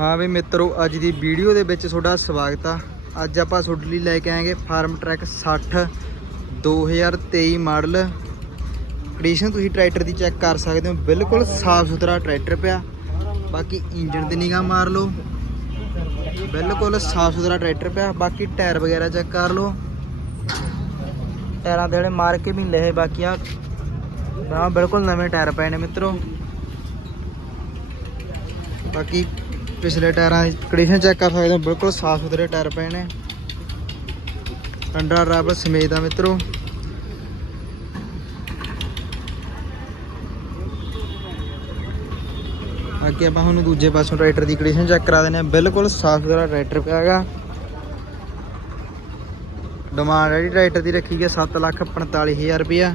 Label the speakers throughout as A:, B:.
A: ਹਾਂ ਵੀ ਮਿੱਤਰੋ, ਅੱਜ ਦੀ ਵੀਡੀਓ ਦੇ ਵਿੱਚ ਤੁਹਾਡਾ ਸਵਾਗਤ ਆ। ਅੱਜ ਆਪਾਂ ਤੁਹਾਡੇ ਲਈ ਲੈ ਕੇ ਆਏਗੇ ਫਾਰਮ ਟਰੈਕ 60 2023 ਮਾਡਲ। ਕੰਡੀਸ਼ਨ ਤੁਸੀਂ ਟਰੈਕਟਰ ਦੀ ਚੈੱਕ ਕਰ ਸਕਦੇ ਹੋ। ਬਿਲਕੁਲ ਸਾਫ਼ ਸੁਥਰਾ ਟਰੈਕਟਰ ਪਿਆ। ਬਾਕੀ ਇੰਜਨ ਦੀ ਨਿਗਾਹ ਮਾਰ ਲਓ। ਬਿਲਕੁਲ ਸਾਫ਼ ਸੁਥਰਾ ਟਰੈਕਟਰ ਪਿਆ। ਬਾਕੀ ਟਾਇਰ ਵਗੈਰਾ ਚੈੱਕ ਕਰ ਲਓ। ਟਾਇਰਾਂ ਦੇ ਜਿਹੜੇ ਮਾਰ ਕੇ ਵੀ ਲਏ ਬਾਕੀ ਆ। ਤਾਂ ਬਿਲਕੁਲ ਨਵੇਂ ਟਾਇਰ ਪਏ ਨੇ ਮਿੱਤਰੋ। ਬਾਕੀ ਪਿਛਲੇ ਟਾਇਰਾਂ ਦੀ ਕੰਡੀਸ਼ਨ ਚੈੱਕ ਕਰ ਸਕਦੇ ਹੋ, ਬਿਲਕੁਲ ਸਾਫ਼ ਸੁਥਰੇ ਟਾਇਰ ਪਏ ਨੇ। ਅੰਡਰ ਡਰਾਈਵਰ ਸਮੇਤ ਆ ਮਿੱਤਰੋ। ਅੱਗੇ ਆਪਾਂ ਹੁਣ ਦੂਜੇ ਪਾਸੋਂ ਟਰੈਕਟਰ ਦੀ ਕੰਡੀਸ਼ਨ ਚੈੱਕ ਕਰਾ ਦਿੰਦੇ ਆ ਬਿਲਕੁਲ ਸਾਫ਼ ਸੁਥਰਾ ਟਰੈਕਟਰ ਪਿਆ ਹੈਗਾ। ਡਿਮਾਂਡ ਜਿਹੜੀ ਟਰੈਕਟਰ ਦੀ ਰੱਖੀ ਹੈ 745000 ਰੁਪਇਆ।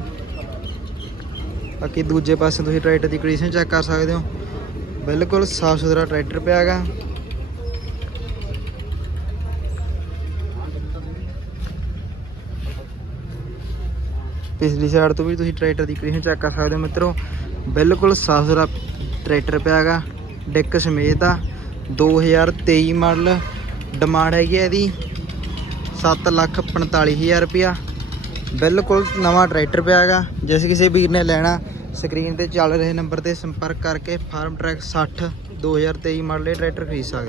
A: ਬਾਕੀ ਦੂਜੇ ਪਾਸੇ ਤੁਸੀਂ ਟਰੈਕਟਰ ਦੀ ਕੰਡੀਸ਼ਨ ਚੈੱਕ ਕਰ ਸਕਦੇ ਹੋ। ਬਿਲਕੁਲ ਸਾਫ਼ ਸੁਥਰਾ ਟਰੈਕਟਰ ਪਿਆ ਹੈਗਾ ਪਿਛਲੀ ਸਾਈਡ ਤੋਂ ਵੀ ਤੁਸੀਂ ਟਰੈਕਟਰ ਦੀ ਕੰਡੀਸ਼ਨ ਚੈੱਕ ਕਰ ਸਕਦੇ ਹੋ ਮਿੱਤਰੋ। ਬਿਲਕੁਲ ਸਾਫ਼ ਸੁਥਰਾ ਟਰੈਕਟਰ ਪਿਆ ਹੈਗਾ ਡਿੱਕ ਸਮੇਤ ਆ। 2023 ਮਾਡਲ ਡਿਮਾਂਡ ਹੈਗੀ ਹੈ ਇਹਦੀ। 745000 ਰੁਪਇਆ। ਬਿਲਕੁਲ ਨਵਾਂ ਟਰੈਕਟਰ ਪਿਆ ਹੈਗਾ ਜਿਸ ਕਿਸੇ ਵੀਰ ਨੇ ਲੈਣਾ ਸਕਰੀਨ ਤੇ ਚੱਲ ਰਹੇ ਨੰਬਰ ਤੇ ਸੰਪਰਕ ਕਰਕੇ ਫਾਰਮ ਟਰੈਕ 60 2023 ਮਾਡਲ ਇਹ ਟਰੈਕਟਰ ਖਰੀਦ ਸਕਦੇ